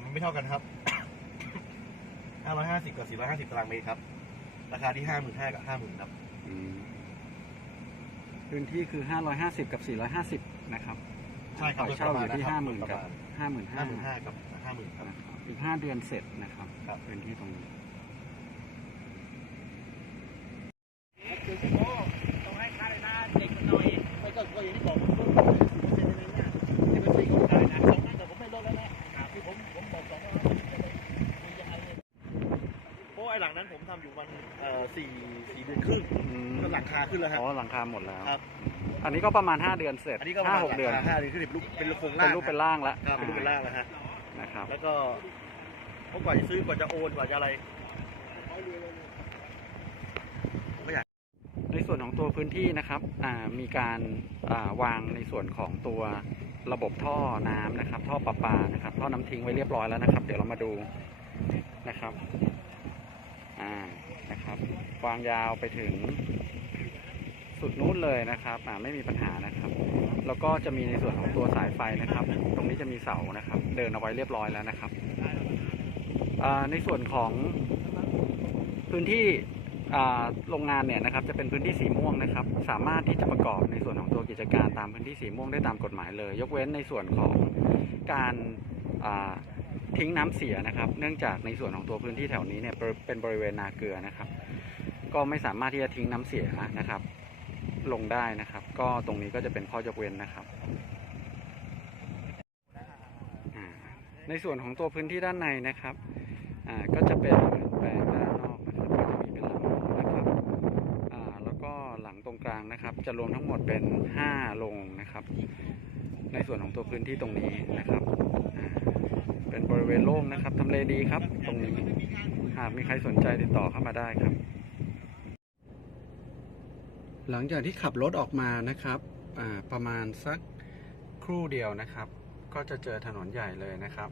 องมันไม่เท่ากันครับห้าร้อยห้าสิบกับสี่ร้อยห้าสิบตารางเมตรครับ ราคาที่ห้าหมื่นห้ากับห้าหมื่นครับอืมพื้นที่คือ 550 กับ 450 นะครับใช่ครับปล่อยเช่าอยู่ที่ โดยประมาณ50,000กับห้าหมื่น55,000ห้ากับห้าหมื่นครับ นะครับอีก5เดือนเสร็จนะครับครับ พื้นที่ตรงนี้ หลังนั้นผมทำอยู่มันเอ่อสี่สี่เดือนครึ่งอืมก็หลังคาขึ้นแล้วฮะอ๋อหลังคาหมดแล้ว ครับ อันนี้ก็ประมาณ 5 เดือนเสร็จอันนี้ก็ประมาณ5 6เดือนหลังคาห้าเดือนขึ้นเป็นรูปเป็นโครงล่าเป็งนรูปเป็นร่างแล้วครับเป็นรูปเป็นร่างแล้วฮะ นะครับ แล้วก็เพราะกว่าจะซื้อกว่าจะโอนกว่าจะอะไร ในส่วนของตัวพื้นที่นะครับอ่ามีการอ่าวางในส่วนของตัวระบบท่อน้ำนะครับ ท่อประปานะครับ ท่อน้ำทิ้งไว้เรียบร้อยแล้วนะครับ เดี๋ยวเรามาดูนะครับ อ่านะครับวางยาวไปถึงสุดนู้นเลยนะครับอ่าไม่มีปัญหานะครับ แล้วก็จะมีในส่วนของตัวสายไฟนะครับ ตรงนี้จะมีเสานะครับ เดินเอาไว้เรียบร้อยแล้วนะครับอ่าในส่วนของพื้นที่อ่าโรงงานเนี่ยนะครับจะเป็นพื้นที่สีม่วงนะครับ สามารถที่จะประกอบในส่วนของตัวกิจการตามพื้นที่สีม่วงได้ตามกฎหมายเลย ยกเว้นในส่วนของการอ่า ทิ้งน้ำเสียนะครับ เนื่องจากในส่วนของตัวพื้นที่แถวนี้เนี่ยเป็นบริเวณนาเกลือนะครับ ก็ไม่สามารถที่จะทิ้งน้ำเสียนะครับ ลงได้นะครับ ก็ตรงนี้ก็จะเป็นข้อยกเว้นนะครับ ในส่วนของตัวพื้นที่ด้านในนะครับอ่าก็จะเป็นแปลงด้านนอกนะครับก็จะมีเป็นหลังนะครับอ่าแล้วก็หลังตรงกลางนะครับ จะรวมทั้งหมดเป็น5โรงนะครับ ในส่วนของตัวพื้นที่ตรงนี้นะครับอ่า เป็นบริเวณโล่งนะครับทำเลดีครับตรงนี้หากมีใครสนใจติดต่อเข้ามาได้ครับ หลังจากที่ขับรถออกมานะครับประมาณสักครู่เดียวนะครับ ก็จะเจอถนนใหญ่เลยนะครับ